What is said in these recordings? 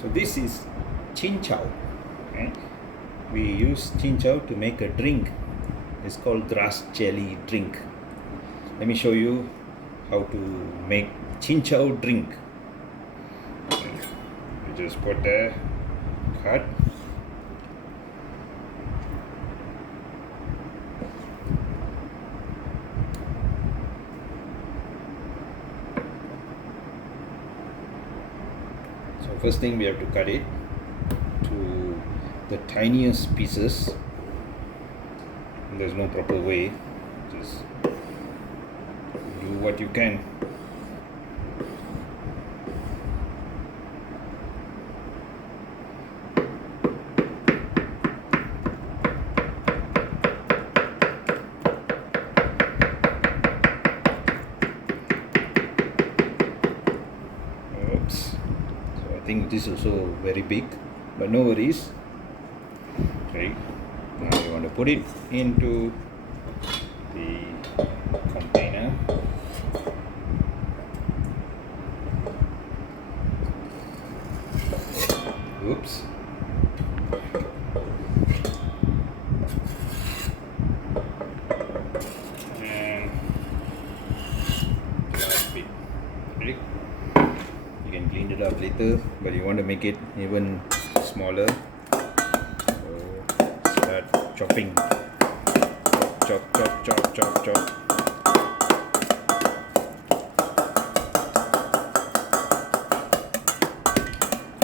So this is cincau. Right? We use cincau to make a drink. It's called grass jelly drink. Let me show you how to make cincau drink. You just put the cut. So first thing we have to cut it to the tiniest pieces. There's no proper way, just do what you can. Oops. So I think this is also very big, but no worries. Okay. Now you want to put it into the container. Oops. And clasp it. Okay. You can clean it up later, but you want to make it even smaller. Start chopping. Chop, chop, chop, chop, chop.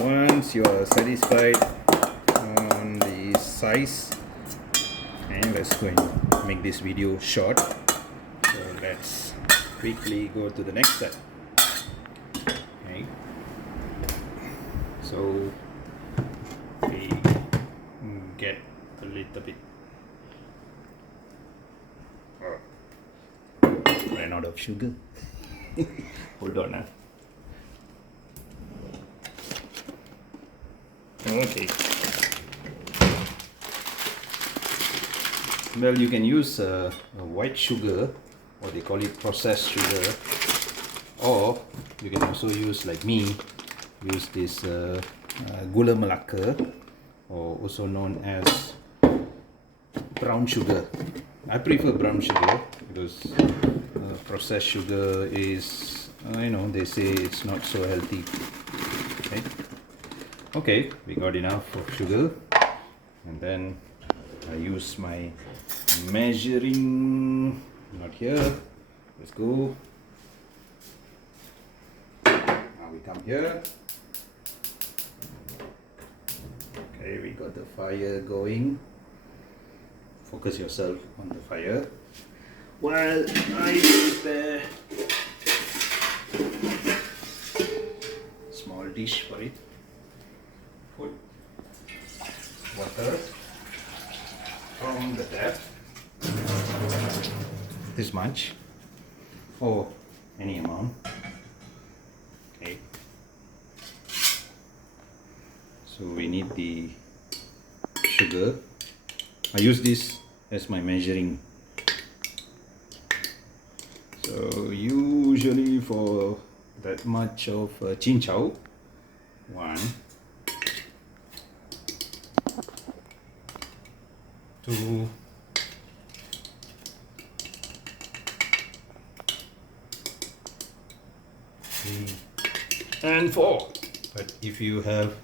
Once you are satisfied on the size, and let's go and make this video short. So let's quickly go to the next step. Okay. So we get a little bit ran out of sugar. Hold on. Okay. Well, you can use a white sugar, or they call it processed sugar, or you can also use, like me, use this gula melaka, or also known as brown sugar. I prefer brown sugar because processed sugar is, they say it's not so healthy. Okay, we got enough of sugar, and then I use my measuring, not here, let's go. Now we come here. Okay, we got the fire going. Focus yourself on the fire while I prepare small dish for it. Put water from the tap, this much, or any amount. Okay. So we need the sugar. I use this as my measuring. So usually for that much of cincau, 1, 2, 3, and 4. But if you have,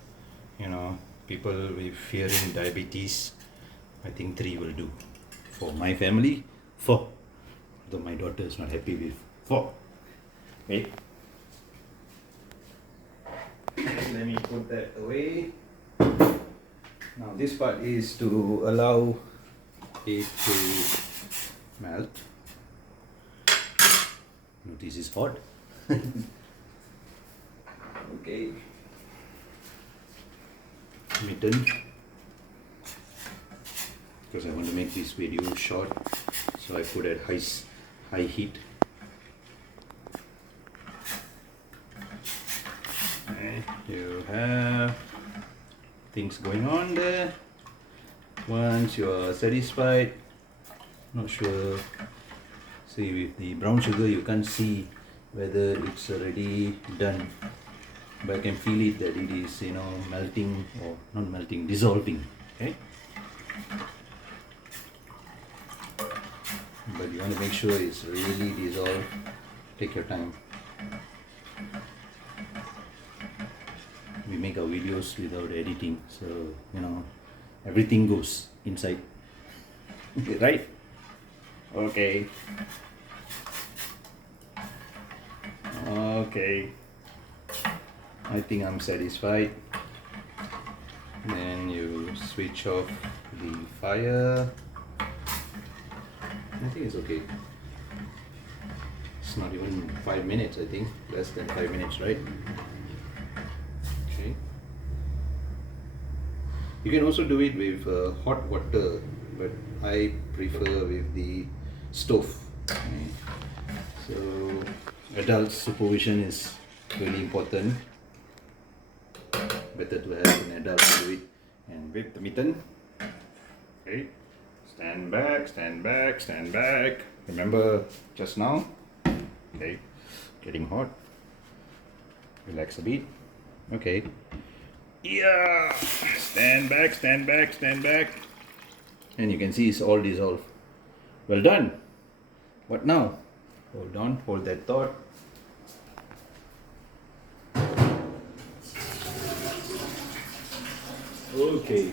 people with fearing diabetes, I think 3 will do. For my family, 4. Though my daughter is not happy with 4. Okay. Let me put that away. Now this part is to allow it to melt. Notice it's hot. Okay. Mitten. Because I want to make this video short, so I put at high heat. Okay, you have things going on there. Once you are satisfied, not sure, see, with the brown sugar you can't see whether it's already done. but I can feel it that it is, you know, melting, or not melting, dissolving. Okay, but you want to make sure it's really dissolved. Take your time. We make our videos without editing, so you know everything goes inside. Right? Okay. Okay, I think I'm satisfied. Then you switch off the fire. I think it's okay. It's not even 5 minutes, I think. Less than 5 minutes, right? Okay. You can also do it with hot water, but I prefer with the stove. Okay. So adult supervision is really important. Better to have an adult to do it. And with the mitten. Okay. Stand back, stand back, stand back. Remember just now? Okay. Getting hot. Relax a bit. Okay. Yeah. Stand back, stand back, stand back. And you can see it's all dissolved. Well done. What now? Hold on, hold that thought. Okay.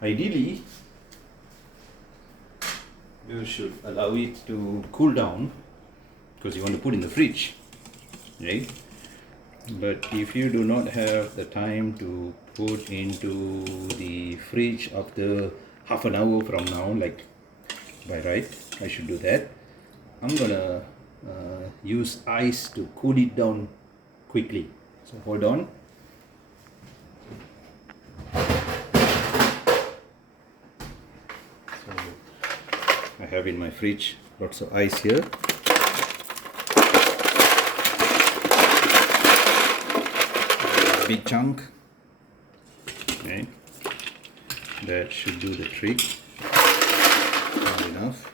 Ideally, you should allow it to cool down because you want to put in the fridge, right? But if you do not have the time to put into the fridge after half an hour from now, like by right, I should do that. I'm gonna use ice to cool it down quickly. So hold on. So I have in my fridge lots of ice here. A big chunk. Okay. That should do the trick. Not enough.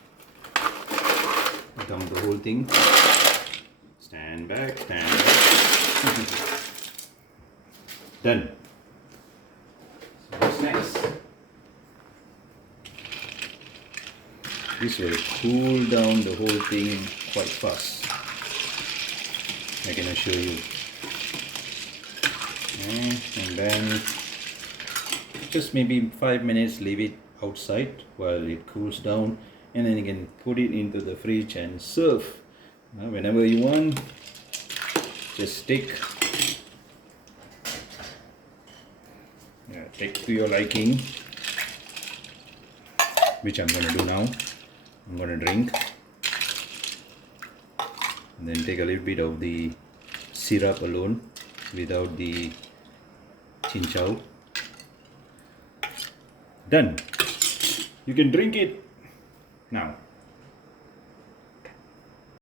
Dump the whole thing. Stand back, stand back. Done. So what's next? This will cool down the whole thing quite fast, I can assure you. Okay, and then just maybe 5 minutes, leave it outside while it cools down, and then you can put it into the fridge and serve whenever you want. Just take to your liking, which I'm going to do now. I'm going to drink and then take a little bit of the syrup alone without the cincau. Done. You can drink it now.